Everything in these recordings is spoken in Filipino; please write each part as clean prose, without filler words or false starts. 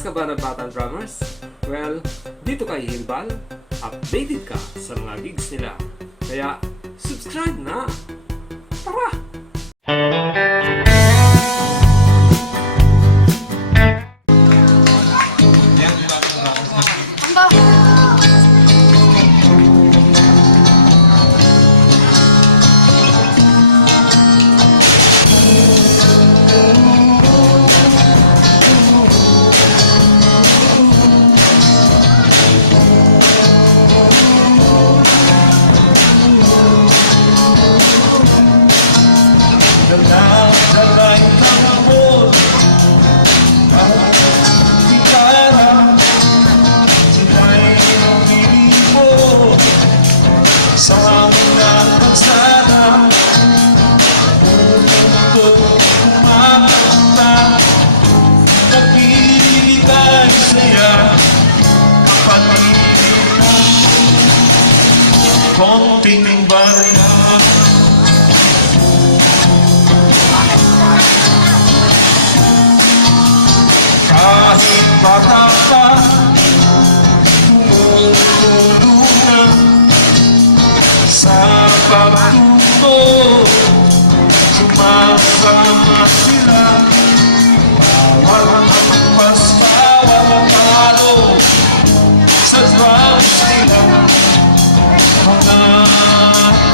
Curious ka ba na Batang Drummers? Well, dito kay Himbal, updated ka sa mga gigs nila. Kaya, subscribe na! Tara! Dalay ng amor at gitara, sila'y lumilipo sa mga kalsada. Mundo kumakanta, nagbibigay saya, paligid ng konting barya. Kahit bata pa, tumutulungan sa pagtuto, sumasama sila. Bawal hampas, bawal talo sa drums nila. Mga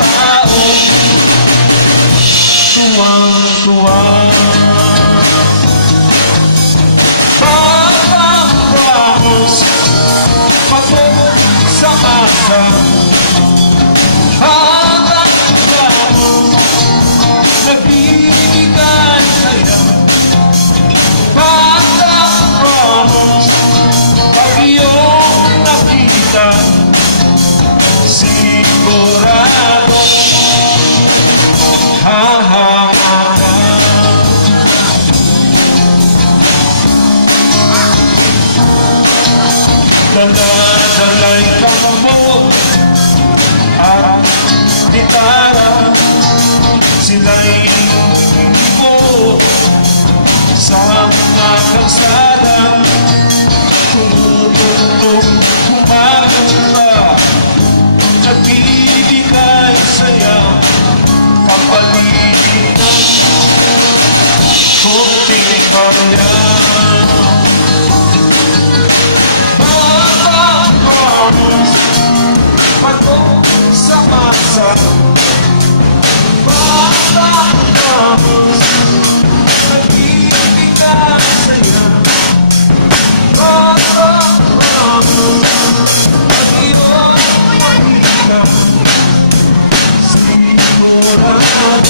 tao tuwang-tuwa. Vamos, patungo sa masa. Vamos, nagbibigay saya. Vamos, pag iyong nakita, sigurado hahangaan. Dalay ng amor at gitara, sila'y lumilipo sa mga kalsada. Tumutulong, kumakanta, nagbibigay saya, papaligid ng kunting barya. Patungo sa masa, vamos, nagbibigay saya. Vamos, pag iyong nakita, sigurado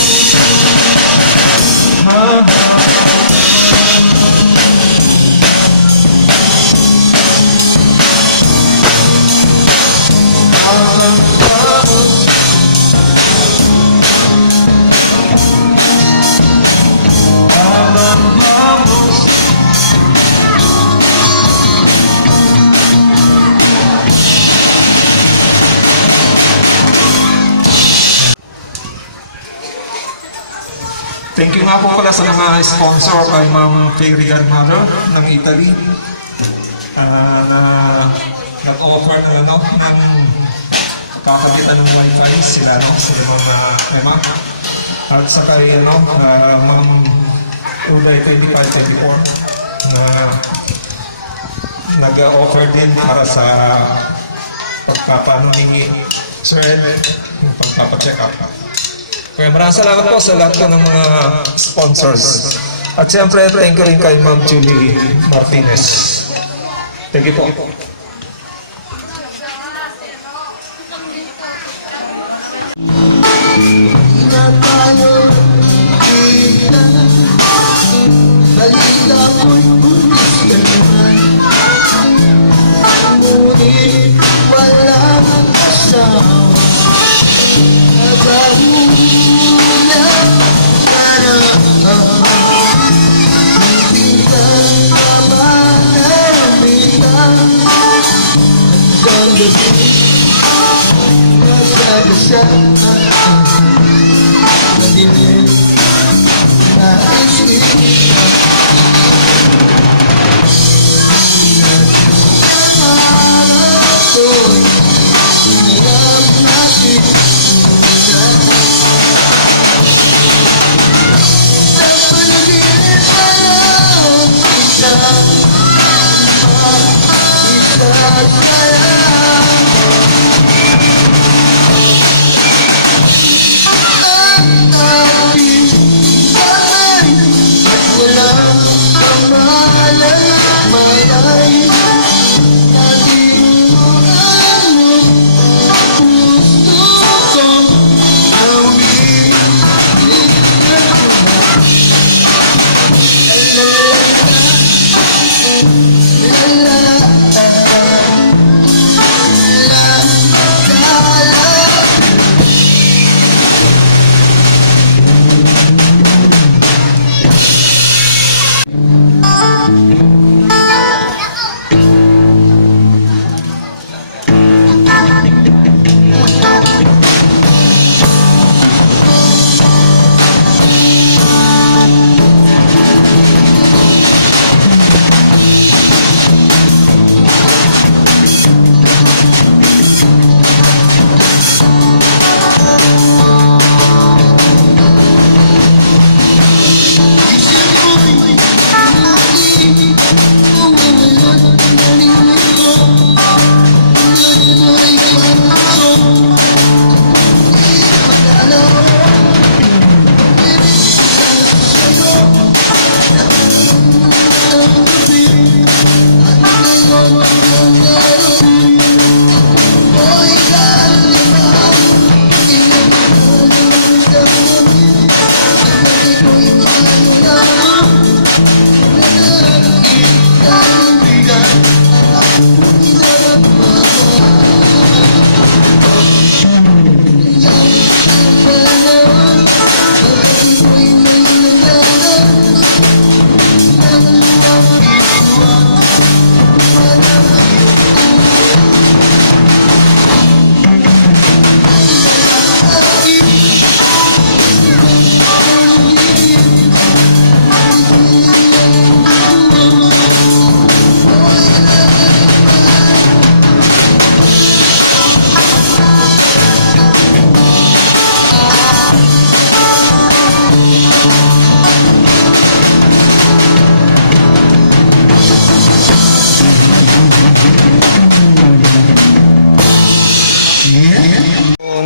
Thank you nga po pala sa mga sponsor kay Ma'am Fairy Godmother ng Italy na nag-offer ng kakabitan ng wifi sila sa mga tema. At sa kay Ma'am Uday 2524 na nag-offer din para sa pagpapano ni Sir Ed, yung pagpapacheck up. Kaya maraming salamat po sa lahat ng mga sponsors. At siyempre, thank you rin kay Ma'am Julie Martinez. Thank you po. Balita ko'y pulis ka naman, ngunit walang asawa. Nagahula para hindi ka naman namitan. Hanggang gabi, nagdagasal madilim na isip.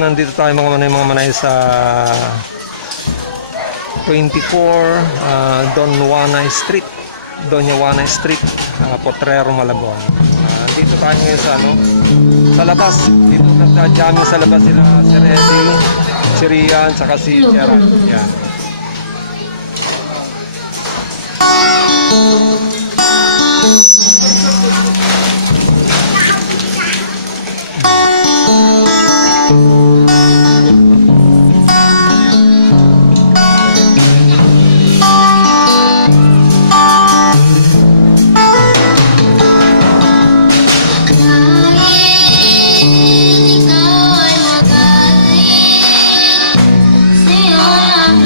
Nandito tayo mga manay sa 24 Don Juana Street, Potrero, Malabon. Dito tayo ngayon sa sa labas. Dito nagta-jamming sa labas sila Sir Eddie, si Rian, saka si Gerald. Yan. Ikaw ay magaling, sa'yo lang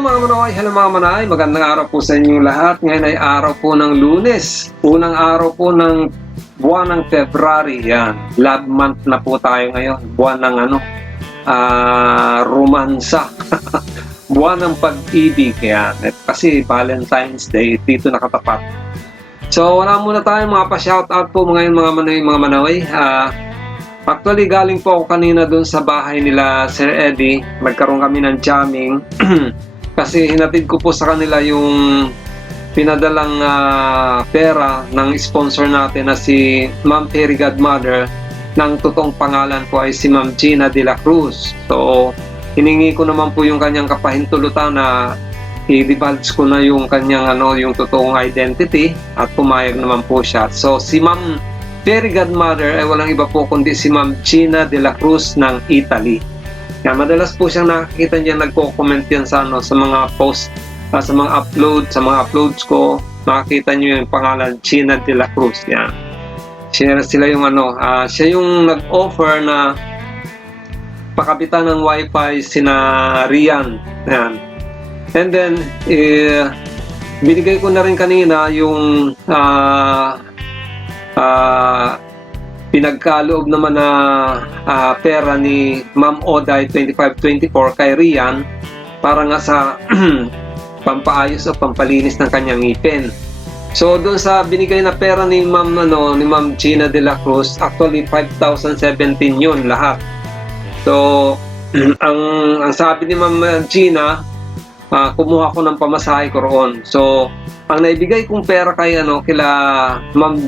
mga manaway, hello mga manay, magandang araw po sa inyong lahat. Ngayon ay araw po ng Lunes, unang araw po ng buwan ng February. Yan, love month na po tayo ngayon, buwan ng romansa. Buwan ng pag-ibig. Yan, kasi Valentine's Day dito nakatapat. So wala muna tayo, mga pa-shoutout po ngayon mga manaway. Actually, galing po ako kanina dun sa bahay nila Sir Eddie. Nagkaroon kami ng jamming. Kasi hinatid ko po sa kanila yung pinadalang pera ng sponsor natin na si Ma'am Fairy Godmother. Ng totoong pangalan po ay si Ma'am Gina de la Cruz. So, hiningi ko naman po yung kanyang kapahintulutan na i-divulge ko na yung kanyang yung totoong identity at pumayag naman po siya. So, si Ma'am Fairy Godmother ay walang iba po kundi si Ma'am Gina de la Cruz ng Italy. Yan, madalas po siyang nakikita niya, nagko-comment yan sa sa mga post, sa mga uploads ko. Makikita niyo yung pangalan Gina de la Cruz. Yan. Sila yung siya yung nag-offer na pakabitan ng wifi sina Rian. Yan. And then binigay ko na rin kanina yung pinagkaloob naman na pera ni Ma'am Oday 2524 kay Rian para nga sa pampaayos o pampalinis ng kanyang ngipin. So doon sa binigay na pera ni Ma'am ni Ma'am Gina de la Cruz, actually 5,017 yun lahat. So ang sabi ni Ma'am Gina, kumuha ko ng pamasahe ko roon. So ang naibigay kong pera kay kila Ma'am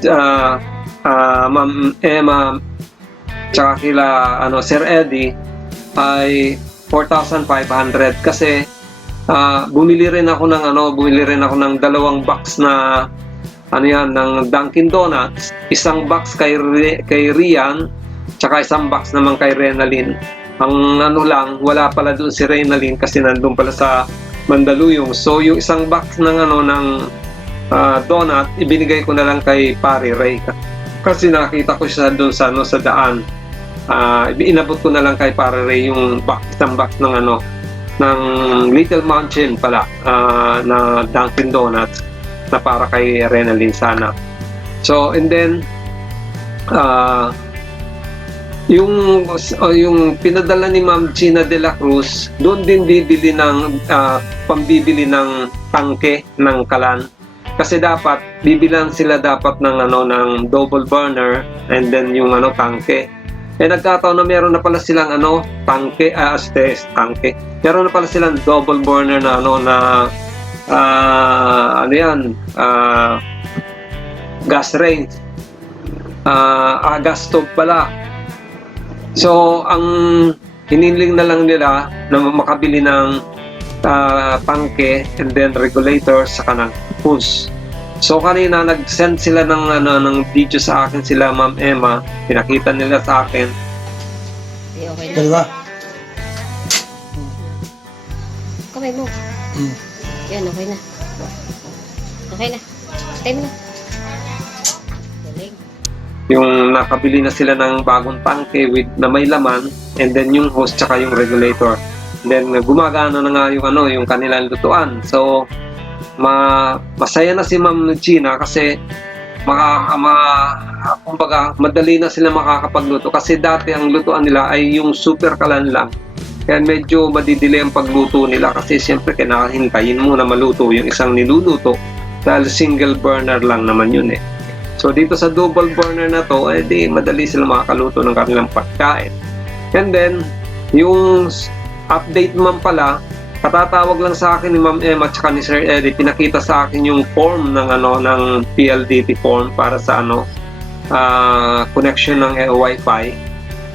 Emma tsaka kila Sir Eddie ay 4,500 kasi bumili rin ako ng dalawang box na ng Dunkin Donuts, isang box kay Rian tsaka isang box naman kay Renalyn. Ang lang, wala pala doon si Renalyn kasi nandun pala sa Mandaluyong. So yung isang box ng donut ibinigay ko na lang kay Pare Ray kasi nakita ko siya doon sa daan. Inabot ko na lang kay Pare Ray yung isang box ng ng Little Mountain pala na Dunkin Donuts na para kay Renalyn sana. So and then yung pinadala ni Ma'am Gina de la Cruz, doon din bibili ng pambibili ng tangke ng kalan. Kasi dapat bibilan sila dapat ng ng double burner and then yung tangke. Nagkataon na meron na pala silang tangke, tangke. Meron na pala silang double burner na gas range. Gas stove pala. So, ang hiniling na lang nila na makabili ng tangke and then regulator sa kanang hose. So, kanina nag-send sila ng video sa akin sila Ma'am Emma. Pinakita nila sa akin. Okay na. Dalawa. Kamay mo. Yan, okay na. Okay na. Stay mo na. Galing. Yung nakabili na sila ng bagong tangke na may laman and then yung hose tsaka yung regulator. And then gumagana na nga yung kanilang lutuan. So masaya na si Ma'am Gina kasi kumbaga madali na sila makakapagluto kasi dati ang lutuan nila ay yung super kalan lang. Kaya medyo madidili ang pagluto nila kasi siyempre kinahintayin mo na maluto yung isang niluluto dahil single burner lang naman yun eh. So dito sa double burner na to, di madali sila makakaluto ng kanilang pagkain. And then, yung update naman pala, katatawag lang sa akin ni Ma'am Emma at ni Sir Eddie, pinakita sa akin yung form ng PLDT form para sa connection ng Wi-Fi.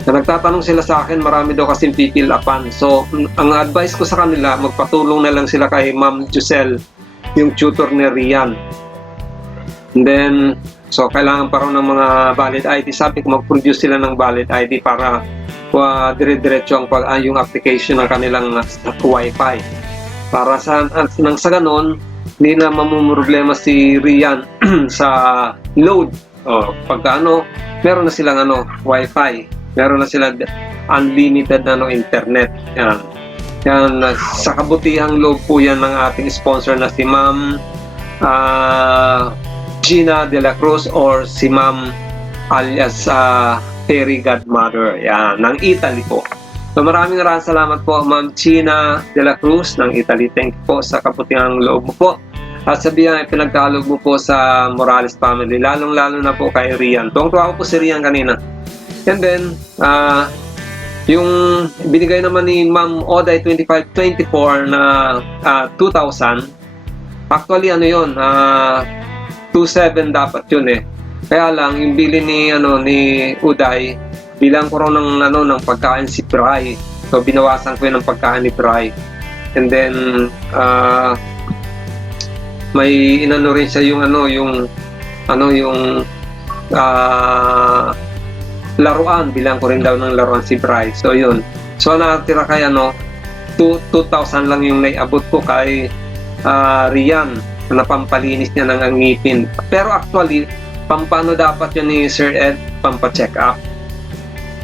Na nagtatanong sila sa akin, marami daw kasing pipil upan. So, ang advice ko sa kanila, magpatulong na lang sila kay Ma'am Giselle, yung tutor ni Rian. And then, so kailangan pa rin ng mga valid ID. Sabi ko mag-produce sila ng valid ID para dire-diretso yung application ng kanilang Wi-Fi. Para sa ganon, hindi na mamumroblema si Rian sa load. Pagka meron na silang Wi-Fi. Meron na silang unlimited internet. Yan. Yan, sa kabutihang loob po yan ng ating sponsor na si Ma'am Gina de la Cruz or si Ma'am alias Fairy Godmother, yan, ng Italy po. So maraming salamat po Ma'am Gina de la Cruz ng Italy. Thank you po sa kabutihang loob mo po. At sabihan ay pinagkaloob mo po sa Morales family, lalong-lalo na po kay Rian. Tuwang-tuwa ko po si Rian kanina. And then, yung binigay naman ni Ma'am Oday 2524 na 2,000, actually ano yun, 2,700 dapat yun eh. Kaya lang, yung bili ni Uday, bilang ko rin ng pagkain si Pray. So binawasan ko yun ng pagkain ni Pray. And then may inano rin siya yung laruan, bilang ko rin daw ng laruan si Pray. So yun. So natira kay 2,000 lang yung naiabot ko kay Rian na pampalinis niya ng ngipin. Pero actually, pampano dapat yun ni Sir Ed, pampa-check up.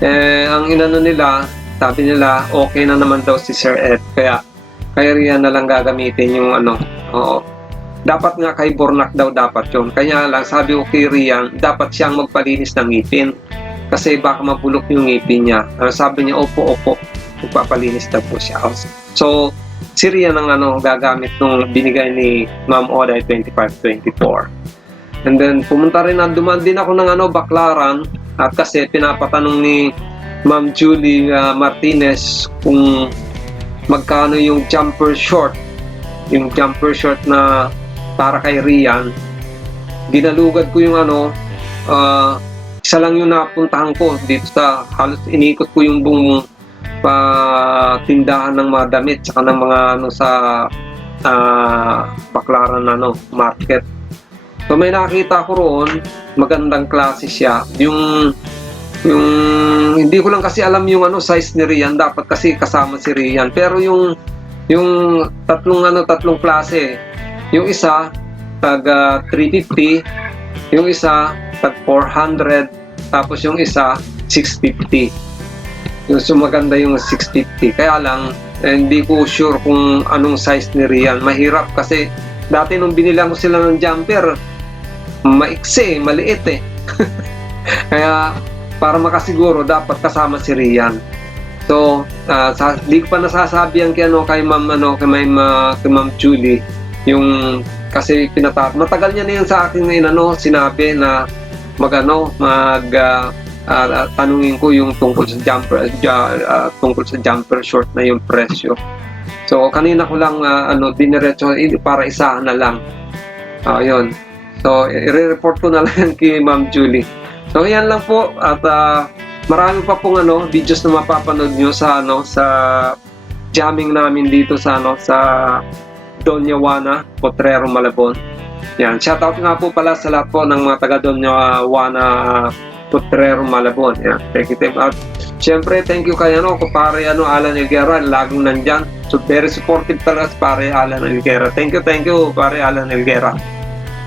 Ang inano nila, sabi nila, okay na naman daw si Sir Ed. Kaya Rian na lang gagamitin yung oo. Dapat nga kay Bornak daw dapat yun. Kaya lang, sabi ko kay Rian, dapat siyang magpalinis ng ngipin. Kasi baka mabulok yung ngipin niya. Sabi niya, opo, magpapalinis daw po siya. So, si Rian ang gagamit nung binigay ni Ma'am Oday 2524. And then, pumunta rin dumaan din ako ng Baclaran. At kasi pinapatanong ni Ma'am Julie Martinez kung magkano yung jumper short. Yung jumper short na para kay Rian. Ginalugad ko yung isa lang yung napuntahan ko dito sa halos inikot ko yung buong tindahan ng mga damit saka ng mga sa Baclaran market. So may nakita ko roon, magandang klase siya. Yung hindi ko lang kasi alam yung size ni Rian, dapat kasi kasama si Rian. Pero yung tatlong klase. Yung isa tag 350, yung isa tag 400, tapos yung isa 650. Yung maganda yung 650. Kaya lang hindi ko sure kung anong size ni Rian. Mahirap kasi dati nung binilang ko sila ng jumper, maiksi, maliit eh. Kaya para makasiguro dapat kasama si Rian. So, di ko pa nasasabi yan kay Ma'am Julie, yung kasi matagal niya na yan sa akin ngayon sinabi na tanungin ko yung tungkol sa jumper short na yung presyo. So kanina ko lang diniretso para isa na lang. Yun. So i-report ko na lang kay Ma'am Julie. So yan lang po at marami pa pong videos na mapapanood nyo sa jamming namin dito sa Doña Juana, Potrero, Malabon. Yan, shoutout nga po pala sa lahat po ng mga taga Doña Juana, Potrero, Malabon. Yan, thank you. At syempre, thank you kay pare Alan Elguera, laging nandyan. So very supportive talaga si pare Alan Elguera. Thank you pare Alan Elguera.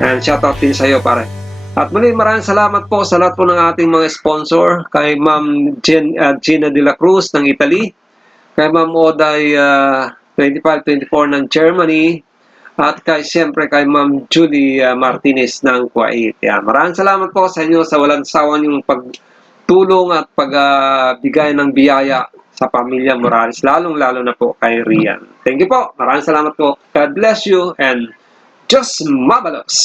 Yan, shoutout din sa iyo pare. At muli maraming salamat po sa lahat po ng ating mga sponsor, kay Ma'am Gina de la Cruz ng Italy, kay Ma'am Oday 2524 ng Germany, at siyempre kay Ma'am Julie Martinez ng Kuwait. Yan. Maraming salamat po sa inyo sa walang sawa yung pagtulong at pagbigay ng biyaya sa pamilya Morales, lalong-lalo na po kay Rian. Thank you po. Maraming salamat po. God bless you and just mabalos!